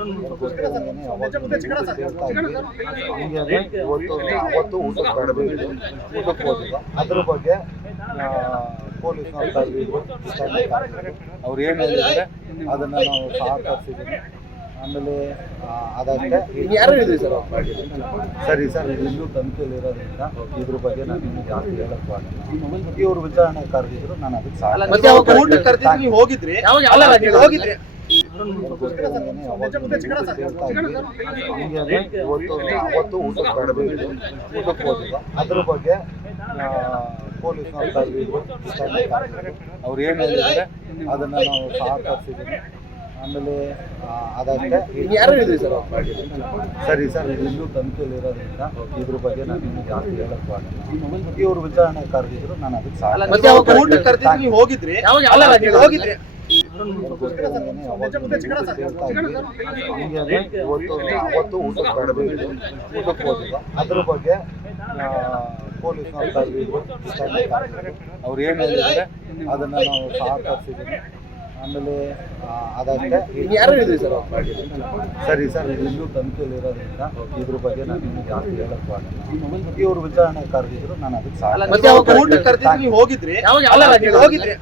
ಅದಕ್ಕೋಸ್ಕರನೇ ಹೇಳ್ತಾ ಇದ್ವಿ. ಹೀಗೆ ಅವತ್ತು ಊಟಕ್ಕೆ ಬರಬೇಕು, ಊಟಕ್ಕೆ ಹೋಗಿಲ್ಲ. ಅದ್ರ ಬಗ್ಗೆ ಪೊಲೀಸ್ನವ್ರು ಅವ್ರು ಏನು ಹೇಳಿದ್ದಾರೆ ಅದನ್ನು ನಾವು ಸಹಕರಿಸಿದ್ದೀವಿ. ಆಮೇಲೆ ಅದಾಗಲೇ ಯಾರು ಹೇಳಿದ್ರಿ ಸರ್? ಸರಿ ಸರ್, ಇನ್ನೂ ತನಿಖೆಯಲ್ಲಿ ಇರೋದ್ರಿಂದ ಇದ್ರ ಬಗ್ಗೆ ನಾನು ನಿಮಗೆ ಯಾರು ಹೇಳಕ್ಕೂ ಆಗಲ್ಲ. ಇವರು ವಿಚಾರಣೆ ಕರೆದಿದ್ರು, ನಾನು ಅದಕ್ಕೆ ಊಟಕ್ಕೆ ಕರೆದಿದ್ದು ನೀವು ಹೋಗಿದ್ರಿ? ಹೋಗಿದ್ರಿ ಅವತ್ತು ಊಟಕ್ಕೆ ಬರಬೇಕು, ಊಟಕ್ಕೆ ಹೋಗಿಲ್ಲ. ಅದ್ರ ಬಗ್ಗೆ ಪೊಲೀಸ್ನವ್ರು ಅವ್ರು ಏನು ಹೇಳಿದ್ದಾರೆ ಅದನ್ನು ನಾವು ಸಹಕರಿಸಿದ್ದೀವಿ. ಆಮೇಲೆ ಅದಾಗಲೇ ಯಾರು ಹೇಳಿದ್ರಿ ಸರ್? ಸರಿ ಸರ್, ಇನ್ನೂ ತನಿಖೆಯಲ್ಲಿ ಇರೋದ್ರಿಂದ ಇದ್ರ ಬಗ್ಗೆ ನಾನು ನಿಮಗೆ ಯಾರು ಹೇಳಕ್ಕೂ ಆಗಲ್ಲ. ಇವರು ವಿಚಾರಣೆ ಕರೆದಿದ್ರು, ನಾನು ಅದಕ್ಕೆ ಊಟಕ್ಕೆ ಕರೆದಿದ್ದು ನೀವು ಹೋಗಿದ್ರಿ? ಹೋಗಿದ್ರಿ ಅವತ್ತು ಊಟಕ್ಕೆ ಬರಬೇಕು, ಊಟಕ್ಕೆ ಹೋಗಿಲ್ಲ. ಅದ್ರ ಬಗ್ಗೆ ಪೊಲೀಸ್ನವ್ರು ಅವ್ರು ಏನು ಹೇಳಿದ್ದಾರೆ ಅದನ್ನು ನಾವು ಸಹಕರಿಸಿದ್ದೀವಿ. ಆಮೇಲೆ ಅದಾಗಲೇ ಯಾರು ಹೇಳಿದ್ರಿ ಸರ್? ಸರಿ ಸರ್, ಇನ್ನೂ ತನಿಖೆಯಲ್ಲಿ ಇರೋದ್ರಿಂದ ಇದ್ರ ಬಗ್ಗೆ ನಾನು ನಿಮಗೆ ಯಾರು ಹೇಳಕ್ಕೂ ಆಗಲ್ಲ. ಇವರು ವಿಚಾರಣೆ ಕರೆದಿದ್ರು, ನಾನು ಅದಕ್ಕೆ ಊಟಕ್ಕೆ ಕರೆದಿದ್ದು ನೀವು ಹೋಗಿದ್ರಿ? ಹೋಗಿದ್ರಿ